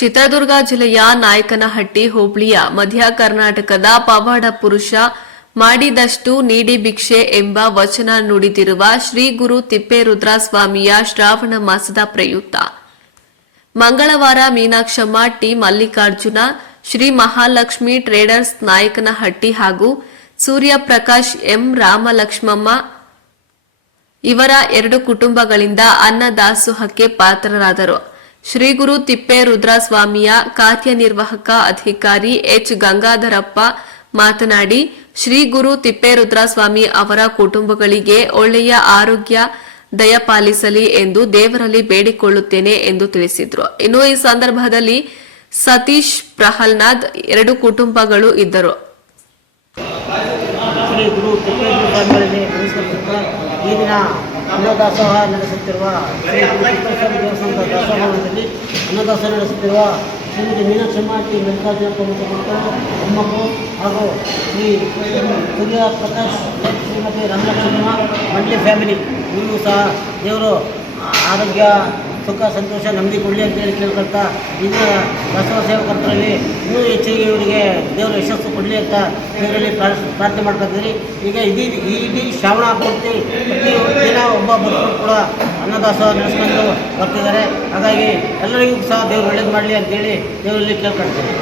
ಚಿತ್ರದುರ್ಗ ಜಿಲ್ಲೆಯ ನಾಯಕನಹಟ್ಟಿ ಹೋಬಳಿಯ ಮಧ್ಯ ಕರ್ನಾಟಕದ ಪವಾಡ ಪುರುಷ ಮಾಡಿದಷ್ಟು ನೀಡಿ ಭಿಕ್ಷೆ ಎಂಬ ವಚನ ನುಡಿದಿರುವ ಶ್ರೀ ಗುರು ತಿಪ್ಪೇರುದ್ರಸ್ವಾಮಿಯ ಶ್ರಾವಣ ಮಾಸದ ಪ್ರಯುಕ್ತ ಮಂಗಳವಾರ ಮೀನಾಕ್ಷಮ್ಮ ಟಿ ಮಲ್ಲಿಕಾರ್ಜುನ ಶ್ರೀ ಮಹಾಲಕ್ಷ್ಮಿ ಟ್ರೇಡರ್ಸ್ ನಾಯಕನಹಟ್ಟಿ ಹಾಗೂ ಸೂರ್ಯಪ್ರಕಾಶ್ ಎಂ ರಾಮಲಕ್ಷ್ಮಮ್ಮ ಇವರ 2 ಕುಟುಂಬಗಳಿಂದ ಅನ್ನದಾಸೋಹಕ್ಕೆ ಪಾತ್ರರಾದರು. ಶ್ರೀ ಗುರು ತಿಪ್ಪೇರುದ್ರಸ್ವಾಮಿಯ ಕಾರ್ಯನಿರ್ವಾಹಕ ಅಧಿಕಾರಿ ಎಚ್ ಗಂಗಾಧರಪ್ಪ ಮಾತನಾಡಿ, ಶ್ರೀ ಗುರು ತಿಪ್ಪೇರುದ್ರಸ್ವಾಮಿ ಅವರ ಕುಟುಂಬಗಳಿಗೆ ಒಳ್ಳೆಯ ಆರೋಗ್ಯ ದಯಪಾಲಿಸಲಿ ಎಂದು ದೇವರಲ್ಲಿ ಬೇಡಿಕೊಳ್ಳುತ್ತೇನೆ ಎಂದು ತಿಳಿಸಿದರು. ಇನ್ನು ಈ ಸಂದರ್ಭದಲ್ಲಿ ಸತೀಶ್ ಪ್ರಹ್ಲಾದ್ 2 ಕುಟುಂಬಗಳು ಇದ್ದರು. ಶ್ರೀ ಗುರು ತಿಪ್ಪೇರುದ್ರಸ್ವಾಮಿಗಳಿಗೆ ನಮಸ್ಕರಿಸುತ್ತಾ ಈ ದಿನ ಅನ್ನದಾಸೋಹ ನಡೆಸುತ್ತಿರುವ ಶ್ರೀ ಗುರು ತಿಪ್ಪೇಸ್ವಾಮಿ ದೇವಸ್ಥಾನದ ದಾಸೋಹದಲ್ಲಿ ಅನ್ನದಾಸೋಹ ನಡೆಸುತ್ತಿರುವ ಶ್ರೀಮತಿ ಮೀನಾಕ್ಷಮ್ಮ ಟಿ ಮಲ್ಲಿಕಾರ್ಜುನಪ್ಪ ಮತ್ತು ಮಕ್ಕಳು ಮೊಮ್ಮಕ್ಕಳು ಹಾಗೂ ಶ್ರೀ ಸೂರ್ಯಪ್ರಕಾಶ್ ಶ್ರೀಮತಿ ರಾಮಲಕ್ಷ್ಮಮ್ಮ ಮಂಡ್ಲಿ ಫ್ಯಾಮಿಲಿ ಇವರಿಗೂ ಸಹ ದೇವರು ಆರೋಗ್ಯ ಸುಖ ಸಂತೋಷ ನೆಮ್ಮದಿ ಕೊಡಲಿ ಅಂತೇಳಿ ಕೇಳ್ಕೊಳ್ತಾ ಇನ್ನು ದಾಸೋಹ ಸೇವಕರಲ್ಲಿ ಇನ್ನೂ ಹೆಚ್ಚಿಗೆ ಇವರಿಗೆ ದೇವರು ಯಶಸ್ಸು ಕೊಡಲಿ ಅಂತ ದೇವರಲ್ಲಿ ಪ್ರಾರ್ಥನೆ ಮಾಡ್ಕೊತೀರಿ. ಈಗ ಇಡೀ ಶ್ರಾವಣ ಪೂರ್ತಿ ಪ್ರತಿ ದಿನ ಒಬ್ಬ ಭಕ್ತರು ಕೂಡ ಅನ್ನದಾಸೋಹ ನಡೆಸ್ಕೊಂಡು ಬರ್ತಿದ್ದಾರೆ. ಹಾಗಾಗಿ ಎಲ್ಲರಿಗೂ ಸಹ ದೇವರು ಒಳ್ಳೇದು ಮಾಡಲಿ ಅಂತೇಳಿ ದೇವರಲ್ಲಿ ಕೇಳ್ಕೊಳ್ತೀವಿ.